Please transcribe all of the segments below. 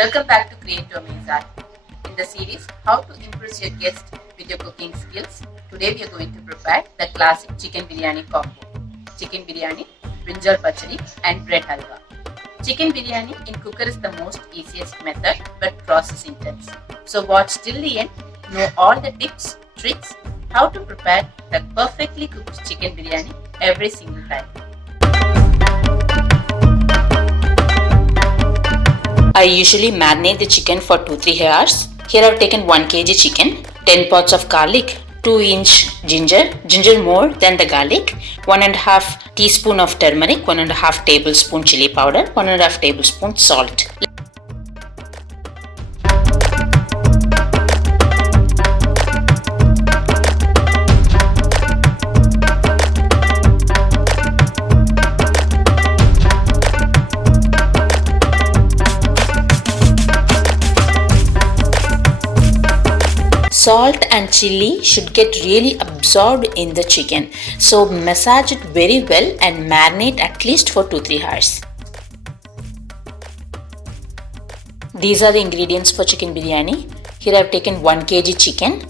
Welcome back to Create to Amaze Art. In the series, How to Impress Your Guest with Your Cooking Skills, today we are going to prepare the classic chicken biryani combo. Chicken biryani, brinjal pachadi and bread halwa. Chicken biryani in cooker is the most easiest method but process intense. So watch till the end, know all the tips, tricks, how to prepare the perfectly cooked chicken biryani every single time. I usually marinate the chicken for 2-3 hours. Here I have taken 1 kg chicken, 10 pods of garlic, 2-inch ginger more than the garlic, 1.5 teaspoon of turmeric, 1.5 tablespoon chilli powder, 1.5 tablespoon salt. Salt and chili should get really absorbed in the chicken, so massage it very well and marinate at least for 2-3 hours. These are the ingredients for chicken biryani. Here I have taken 1 kg chicken,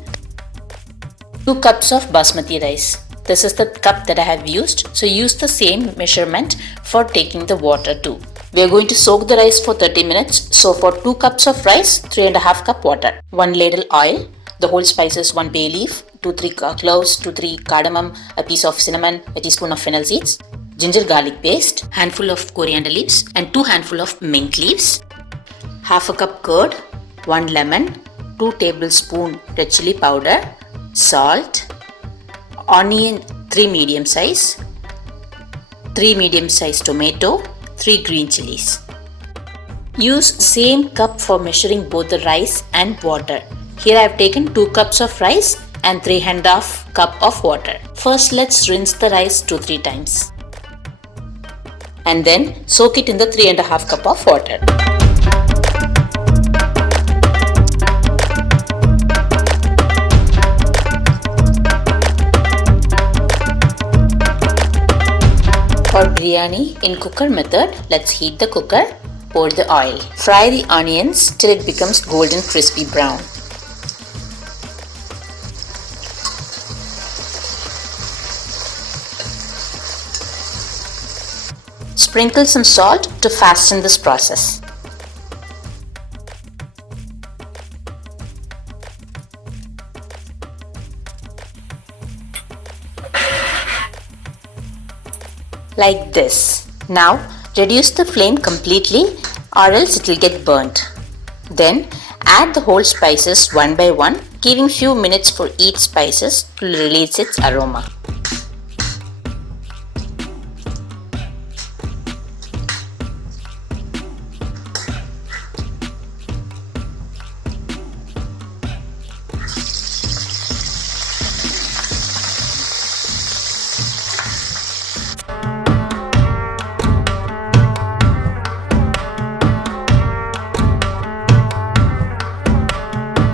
2 cups of basmati rice. This is the cup that I have used, so use the same measurement for taking the water too. We are going to soak the rice for 30 minutes, so for 2 cups of rice, 3.5 cup water, 1 ladle oil, the whole spices, 1 bay leaf, 2-3 cloves, 2-3 cardamom, a piece of cinnamon, a teaspoon of fennel seeds, ginger garlic paste, handful of coriander leaves and 2 handful of mint leaves, half a cup curd, 1 lemon, 2 tablespoon red chilli powder, salt, onion 3 medium size, 3 medium size tomato, 3 green chilies. Use same cup for measuring both the rice and water. Here I have taken 2 cups of rice and 3.5 cup of water. First let's rinse the rice 2-3 times. And then soak it in the 3.5 cup of water. For biryani in cooker method, let's heat the cooker, pour the oil. Fry the onions till it becomes golden crispy brown. Sprinkle some salt to fasten this process. Like this. Now reduce the flame completely or else it will get burnt. Then add the whole spices one by one, giving few minutes for each spices to release its aroma.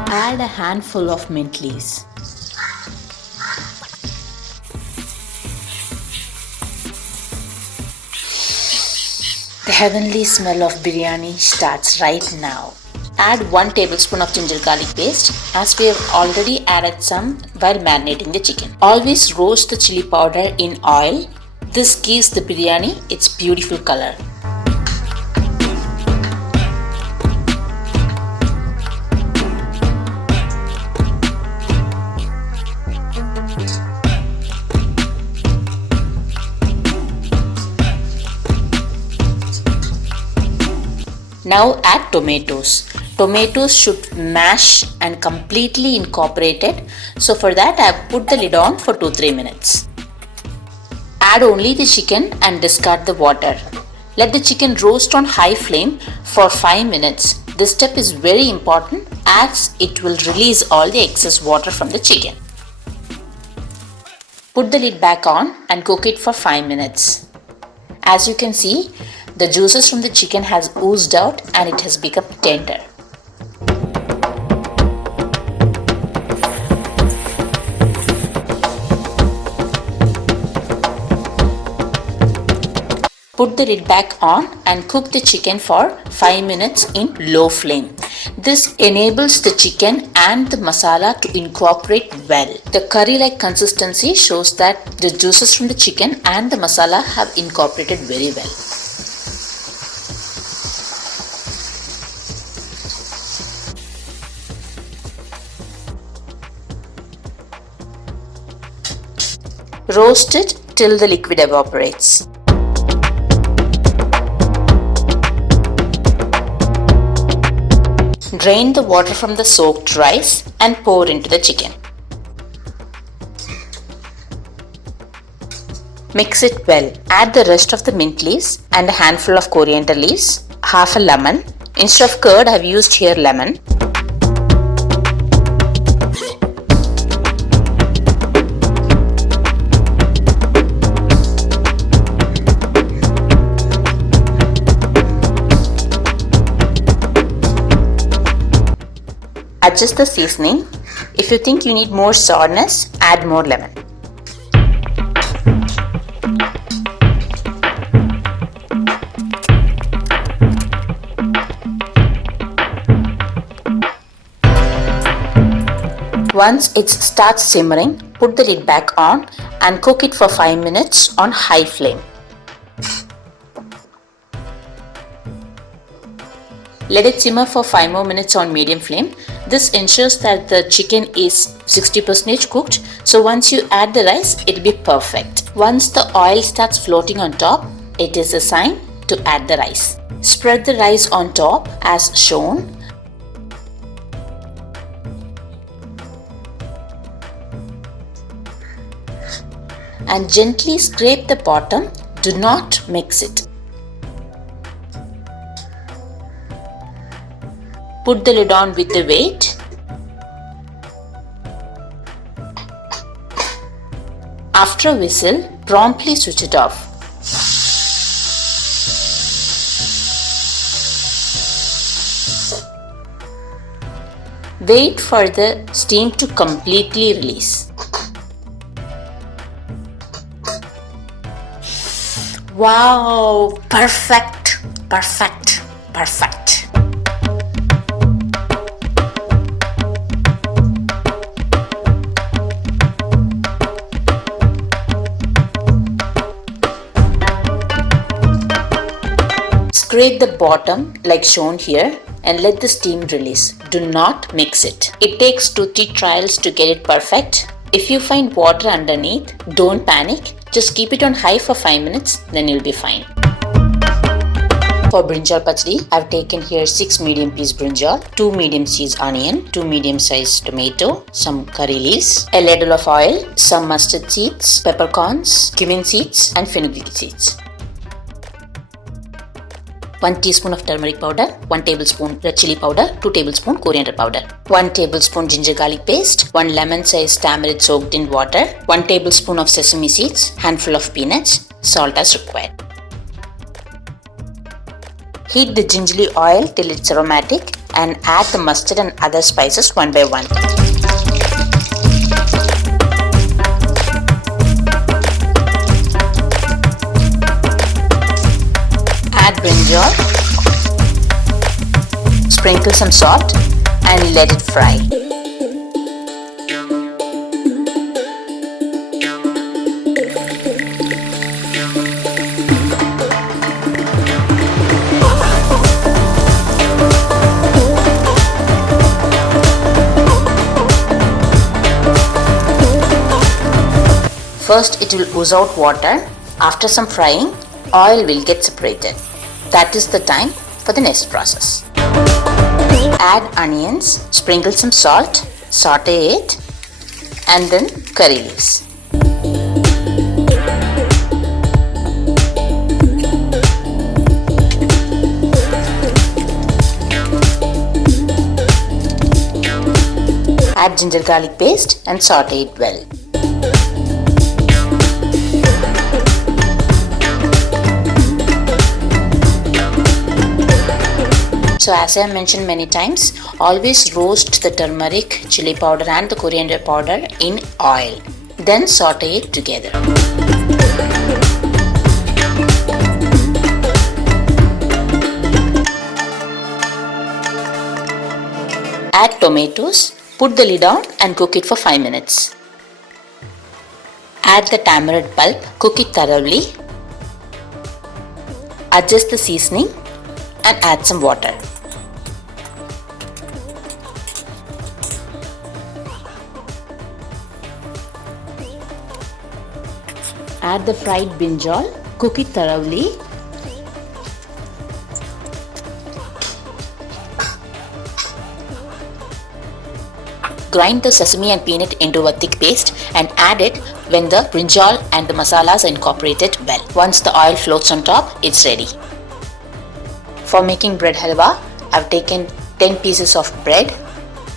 Add a handful of mint leaves. The heavenly smell of biryani starts right now. Add 1 tablespoon of ginger garlic paste, as we have already added some while marinating the chicken. Always roast the chilli powder in oil. This gives the biryani its beautiful color. Now add tomatoes. Tomatoes should mash and completely incorporate it. So for that I have put the lid on for 2-3 minutes. Add only the chicken and discard the water. Let the chicken roast on high flame for 5 minutes. This step is very important as it will release all the excess water from the chicken. Put the lid back on and cook it for 5 minutes. As you can see, the juices from the chicken has oozed out and it has become tender. Put the lid back on and cook the chicken for 5 minutes in low flame. This enables the chicken and the masala to incorporate well. The curry-like consistency shows that the juices from the chicken and the masala have incorporated very well. Roast it till the liquid evaporates. Drain the water from the soaked rice and pour into the chicken. Mix it well. Add the rest of the mint leaves and a handful of coriander leaves, half a lemon. Instead of curd, I have used here lemon. Adjust the seasoning. If you think you need more sourness, add more lemon. Once it starts simmering, put the lid back on and cook it for 5 minutes on high flame. Let it simmer for 5 more minutes on medium flame. This ensures that the chicken is 60% cooked, so once you add the rice, it will be perfect. Once the oil starts floating on top, it is a sign to add the rice. Spread the rice on top as shown. And gently scrape the bottom. Do not mix it. Put the lid on with the weight. After a whistle, promptly switch it off. Wait for the steam to completely release. Wow! Perfect! Perfect! Perfect! Scrape the bottom like shown here and let the steam release. Do not mix it. It takes 2-3 trials to get it perfect. If you find water underneath, don't panic. Just keep it on high for 5 minutes, then you'll be fine. For Brinjal Pachadi, I've taken here 6 medium piece brinjal, 2 medium sized onion, 2 medium sized tomato, some curry leaves, a ladle of oil, some mustard seeds, peppercorns, cumin seeds and fenugreek seeds. 1 teaspoon of turmeric powder, 1 tablespoon red chilli powder, 2 tablespoon coriander powder, 1 tablespoon ginger garlic paste, 1 lemon sized tamarind soaked in water, 1 tablespoon of sesame seeds, handful of peanuts, salt as required. Heat the gingerly oil till it's aromatic and add the mustard and other spices one by one. Add brinjal, sprinkle some salt and let it fry. First it will ooze out water. After some frying, oil will get separated. That is the time for the next process. Add onions, sprinkle some salt, saute it, and then curry leaves. Add ginger garlic paste and saute it well. So as I have mentioned many times, always roast the turmeric, chilli powder and the coriander powder in oil. Then saute it together. Add tomatoes, put the lid on and cook it for 5 minutes. Add the tamarind pulp, cook it thoroughly. Adjust the seasoning and add some water. Add the fried brinjal, cook it thoroughly. Grind the sesame and peanut into a thick paste and add it when the brinjal and the masalas are incorporated well. Once the oil floats on top, it's ready. For making bread halwa, I've taken 10 pieces of bread,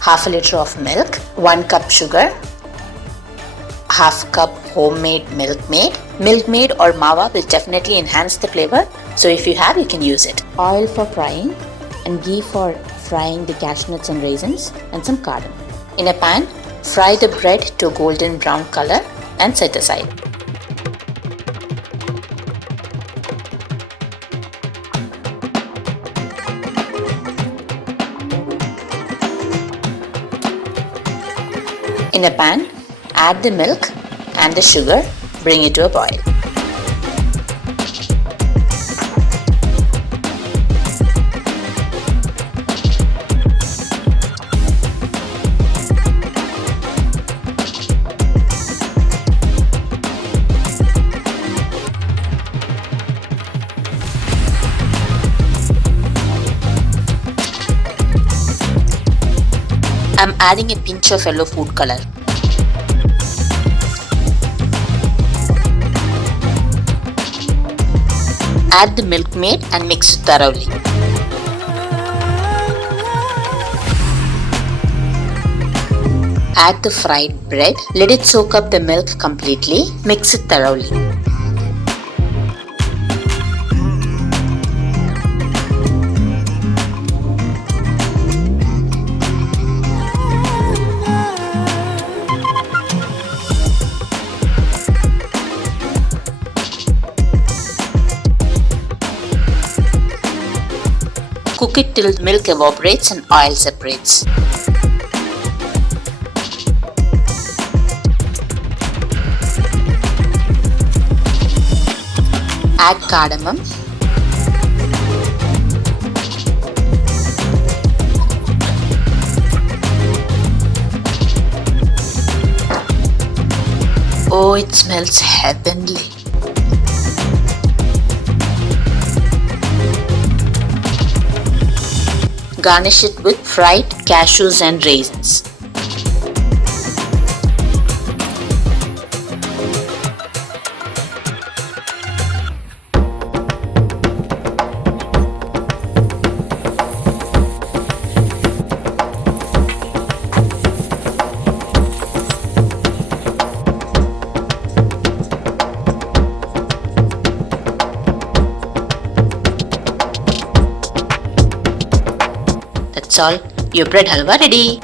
half a liter of milk, 1 cup sugar, half cup homemade Milkmaid. Milkmaid or mawa will definitely enhance the flavor, so if you have, you can use it. Oil for frying and ghee for frying the cashew nuts and raisins and some cardamom. In a pan, fry the bread to a golden brown color and set aside. In a pan, add the milk and the sugar, bring it to a boil. I'm adding a pinch of yellow food color. Add the Milkmaid and mix it thoroughly. Add the fried bread. Let it soak up the milk completely. Mix it thoroughly. Cook it till the milk evaporates and oil separates. Add cardamom. Oh, it smells heavenly. Garnish it with fried cashews and raisins. That's all, your bread halwa ready.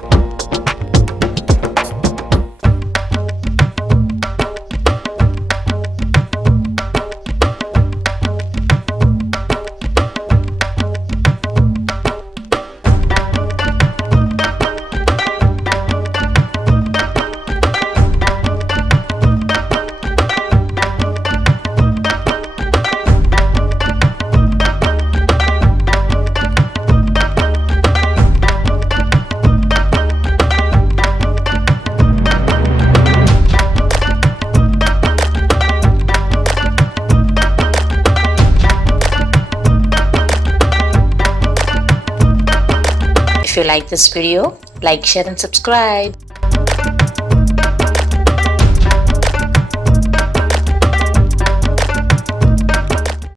If you like this video, like, share and subscribe.